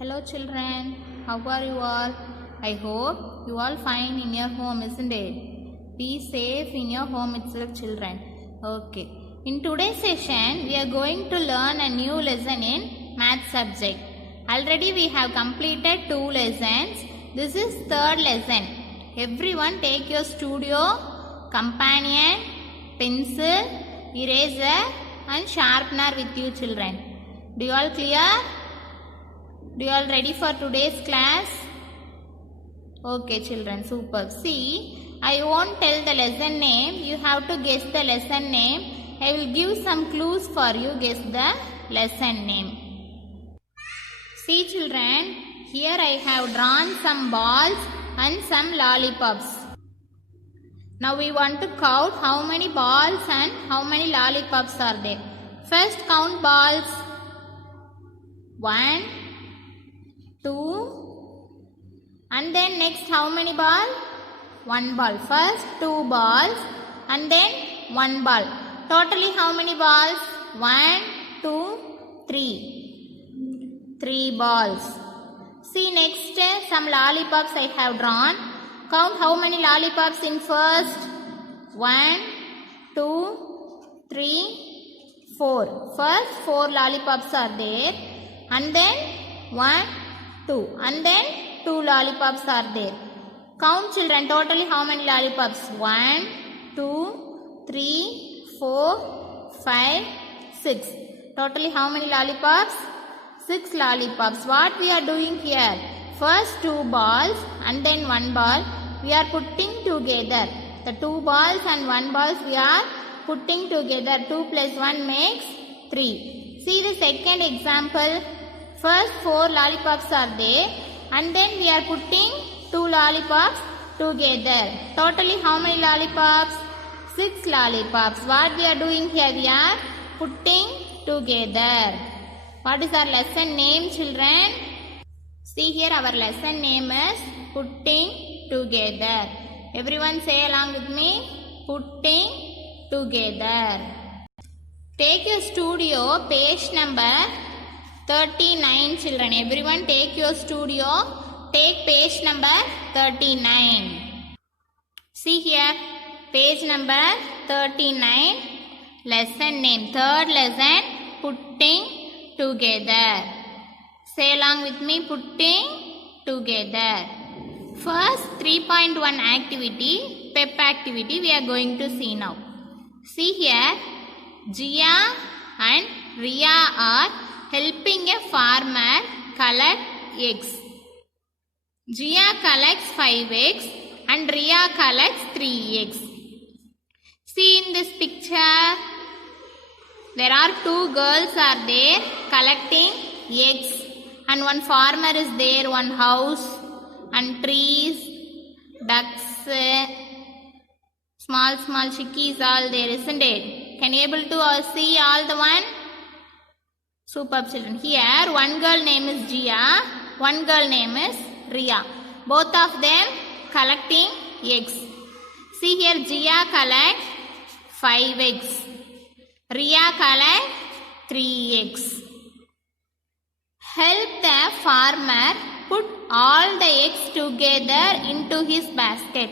Hello children, how are you all? I hope you all fine in your home, isn't it? Be safe in your home itself, children. Okay. In today's session, we are going to learn a new lesson in math subject. Already we have completed 2 lessons. This is 3rd lesson. Everyone take your studio, companion, pencil, eraser and sharpener with you, children. Do you all clear? Do you all ready for today's class? Okay children, super. See, I won't tell the lesson name. You have to guess the lesson name. I will give some clues for you. Guess the lesson name. See children, here I have drawn some balls and some lollipops. Now we want to count how many balls and how many lollipops are there. First count balls. 1, 2, and then next how many ball? 1 ball. First 2 balls and then 1 ball. Totally how many balls? 1, 2, 3. 3 balls. See next some lollipops I have drawn. Count how many lollipops in first? 1, 2, 3, 4. First 4 lollipops are there and then 1, 2 and then 2 lollipops are there. Count children, totally how many lollipops? 1, 2, 3, 4, 5, 6. Totally how many lollipops? 6 lollipops. What we are doing here? First 2 balls and then 1 ball we are putting together. The 2 balls and 1 balls we are putting together. 2 plus 1 makes 3. See the second example. First 4 lollipops are there and then we are putting 2 lollipops together. Totally how many lollipops? 6 lollipops. What we are doing here? We are putting together. What is our lesson name, children? See here our lesson name is putting together. Everyone say along with me. Putting together. Take your studio page number 39 children. Everyone take your studio. Take page number 39. See here page number 39. Lesson name. 3rd lesson. Putting together. Say along with me. Putting together. First 3.1 activity. PEP activity we are going to see now. See here. Jia and Ria are helping a farmer collect eggs. Jia collects 5 eggs and Ria collects 3 eggs. See in this picture, there are 2 girls are there collecting eggs and one farmer is there, one house and trees, ducks, small chickies all there, isn't it? Can you able to see all the one? Superb children. Here one girl name is Jia, one girl name is Ria. Both of them collecting eggs. See here Jia collect 5 eggs. Ria collect 3 eggs. Help the farmer put all the eggs together into his basket.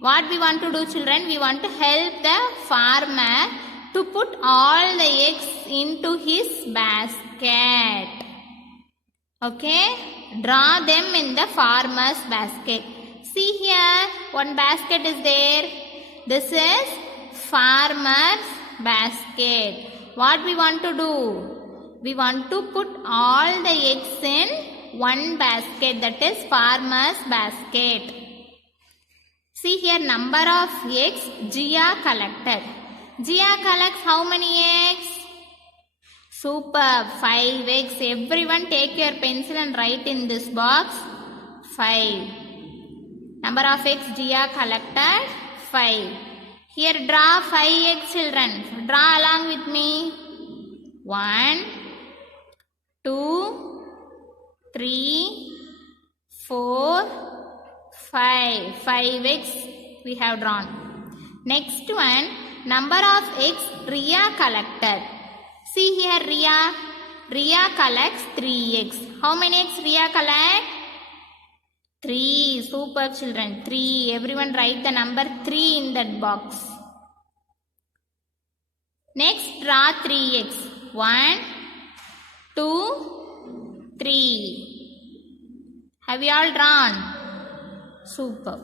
What we want to do children? We want to help the farmer to put all the eggs into his basket. Okay? Draw them in the farmer's basket. See here, one basket is there. This is farmer's basket. What we want to do? We want to put all the eggs in one basket, that is farmer's basket. See here number of eggs Jia collected. Jia collects how many eggs? Superb, 5 eggs. Everyone take your pencil and write in this box 5. Number of eggs Jia collected 5. Here draw 5 eggs children. Draw along with me. 1, 2, 3, 4, 5. 5 eggs we have drawn. Next one, number of eggs Ria collected. See here Ria. Riya collects 3 eggs. How many eggs Riya collect? 3. Super children. 3. Everyone write the number 3 in that box. Next, draw 3 eggs. 1, 2, 3. Have you all drawn? Super.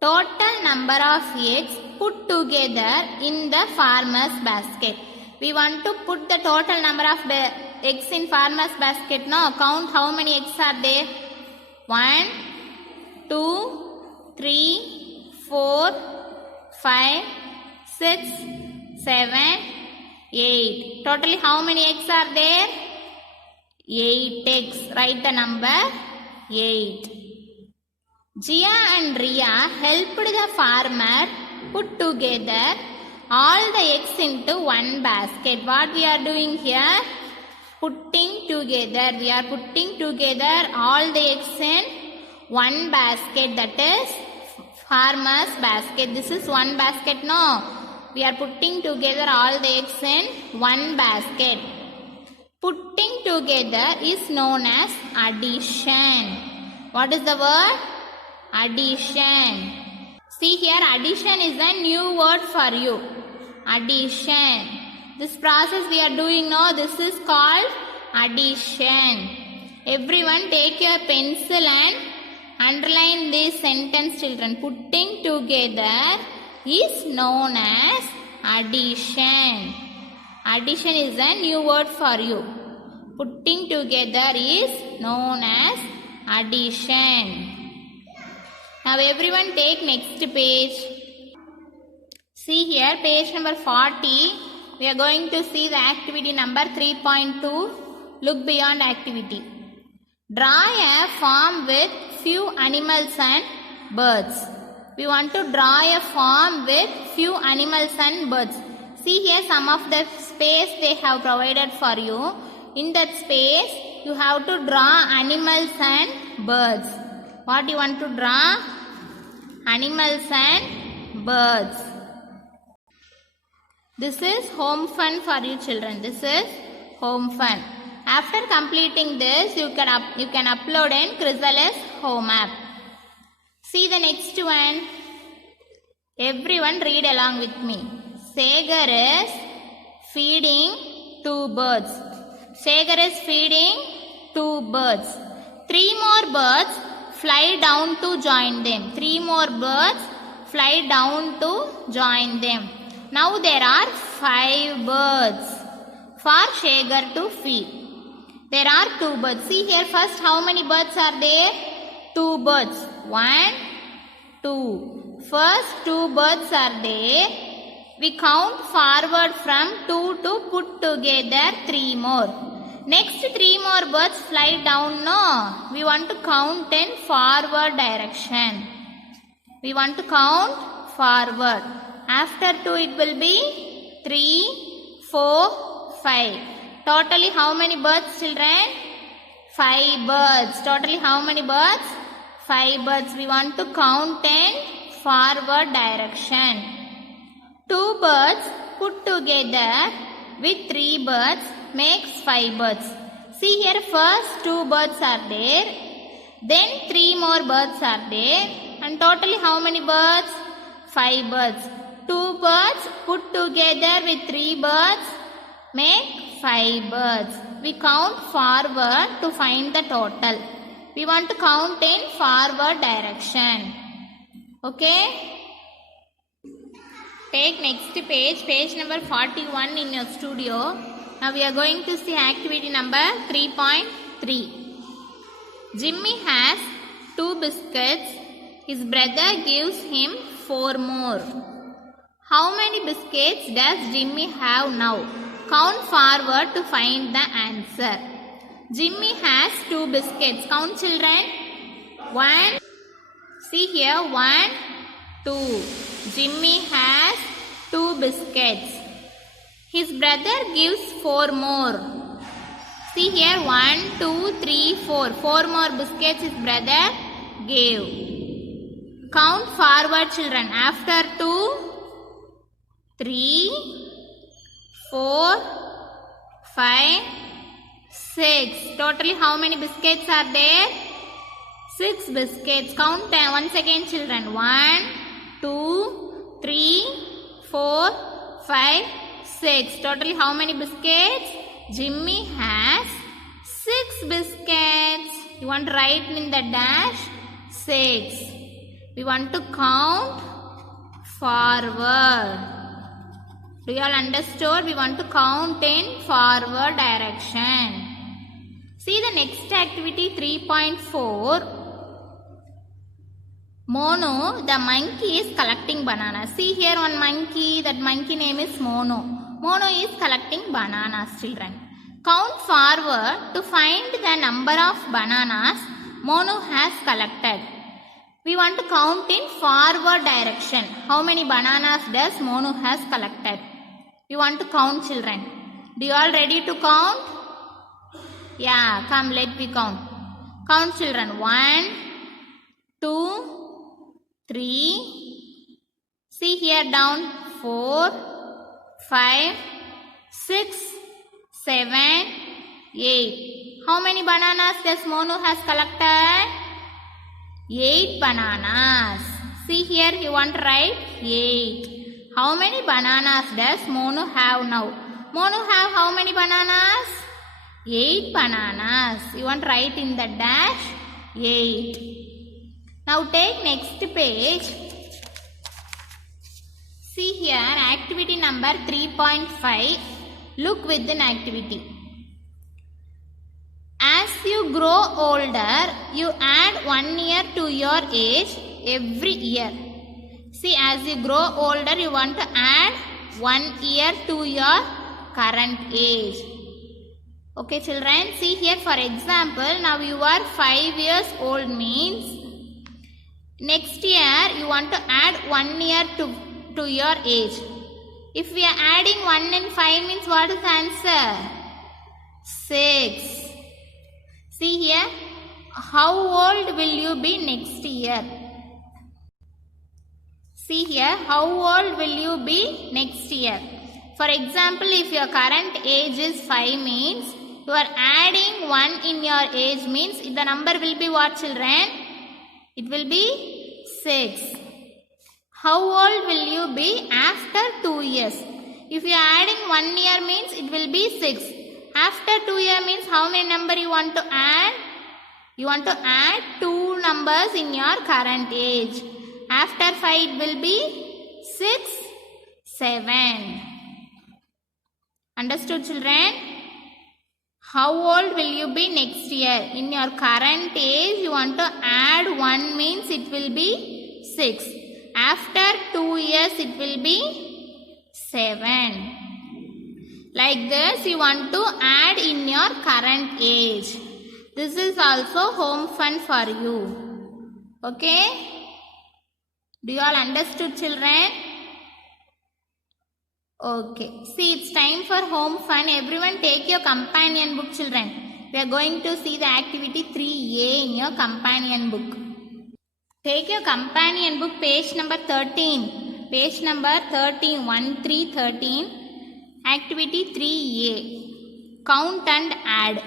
Total number of eggs put together in the farmer's basket. We want to put the total number of eggs in farmer's basket. Now, count how many eggs are there. 1, 2, 3, 4, 5, 6, 7, 8. Totally how many eggs are there? 8 eggs. Write the number 8. Jia and Riya helped the farmer put together all the eggs into one basket. What we are doing here? Putting together. We are putting together all the eggs in one basket. That is farmer's basket. This is one basket. No. We are putting together all the eggs in one basket. Putting together is known as addition. What is the word? Addition. See here, addition is a new word for you. Addition. This process we are doing now, this is called addition. Everyone take your pencil and underline this sentence, children. Putting together is known as addition. Addition is a new word for you. Putting together is known as addition. Now everyone take next page. See here, page number 40. We are going to see the activity number 3.2. Look beyond activity. Draw a farm with few animals and birds. We want to draw a farm with few animals and birds. See here some of the space they have provided for you. In that space, you have to draw animals and birds. What you want to draw? Animals and birds. This is home fun for you children. This is home fun. After completing this, you can upload in Chrysalis home app. See the next one. Everyone read along with me. Sagar is feeding 2 birds. Sagar is feeding 2 birds. 3 more birds fly down to join them. 3 more birds fly down to join them. Now there are 5 birds for Sagar to feed. There are 2 birds. See here first how many birds are there? 2 birds. 1, 2. First 2 birds are there. We count forward from 2 to put together 3 more. Next 3 more birds fly down. No. We want to count in forward direction. We want to count forward. After 2 it will be 3, 4, 5. Totally how many birds children? 5 birds. Totally how many birds? 5 birds. We want to count in forward direction. 2 birds put together with 3 birds makes 5 birds. See here first 2 birds are there. Then 3 more birds are there. And totally how many birds? 5 birds. 2 birds put together with 3 birds make 5 birds. We count forward to find the total. We want to count in forward direction. Okay? Take next page, page number 41 in your studio. Now we are going to see activity number 3.3. Jimmy has 2 biscuits. His brother gives him 4 more. How many biscuits does Jimmy have now? Count forward to find the answer. Jimmy has 2 biscuits. Count children. 1. See here 1, 2. Jimmy has 2 biscuits. His brother gives 4 more. See here 1, 2, 3, 4. 4 more biscuits his brother gave. Count forward children. After 2, 3, 4, 5, 6. Totally how many biscuits are there? 6 biscuits. Count once again, children. 1, 2, 3, 4, 5, 6. Totally how many biscuits? Jimmy has 6 biscuits. You want to write in the dash 6. We want to count forward. Do you all understood? We want to count in forward direction. See the next activity 3.4. Mono, the monkey is collecting bananas. See here one monkey, that monkey name is Mono. Mono is collecting bananas, children. Count forward to find the number of bananas Mono has collected. We want to count in forward direction. How many bananas does Mono has collected? We want to count, children. Do you all ready to count? Yeah, come let me count. Count, children. 1, 2, 3. See here down. 4, 5, 6, 7, 8. How many bananas does Mono has collected? 8 bananas. See here you want to write 8. How many bananas does Mono have now? Mono have how many bananas? 8 bananas. You want to write in the dash 8. Now take next page. See here activity number 3.5. Look within activity. As you grow older, you add 1 year to your age every year. See, as you grow older, you want to add 1 year to your current age. Okay, children. See here, for example, now you are 5 years old means next year you want to add 1 year to your age. If we are adding 1 and 5 means what is the answer? 6. See here, how old will you be next year? See here, how old will you be next year? For example, if your current age is 5 means, you are adding 1 in your age means the number will be what, children? It will be 6. How old will you be after 2 years? If you are adding 1 year means it will be 6. After 2 years means how many number you want to add? You want to add 2 numbers in your current age. After 5 it will be 6, 7. Understood, children? How old will you be next year? In your current age you want to add 1 means it will be 6. After 2 years it will be 7. Like this you want to add in your current age. This is also home fun for you. Okay? Do you all understood, children? Okay. See, it's time for home fun. Everyone take your companion book, children. We are going to see the activity 3A in your companion book. Take your companion book, page number 13. Page number 13, 13. Activity 3A. Count and add.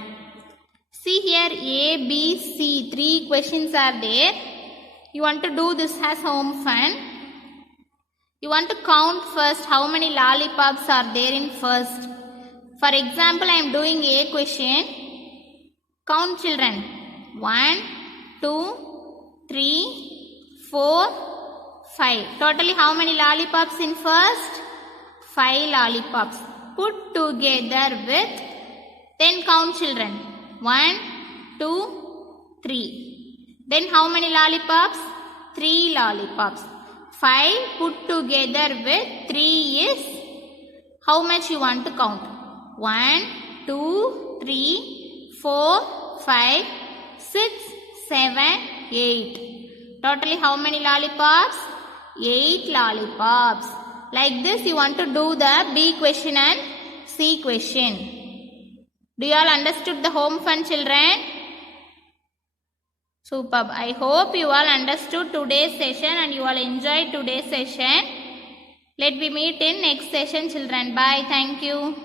See here A, B, C. 3 questions are there. You want to do this as home fun. You want to count first how many lollipops are there in first. For example, I am doing A question. Count, children. 1, 2, 3, 4, 5. Totally how many lollipops in first? 5 lollipops. Put together with, then count, children. 1, 2, 3. Then how many lollipops? 3 lollipops. 5 put together with 3 is how much you want to count? 1, 2, 3, 4, 5, 6, 7, 8. Totally how many lollipops? 8 lollipops. Like this you want to do the B question and C question. Do you all understood the home fun, children? Superb. I hope you all understood today's session and you all enjoyed today's session. Let me meet in next session, children. Bye. Thank you.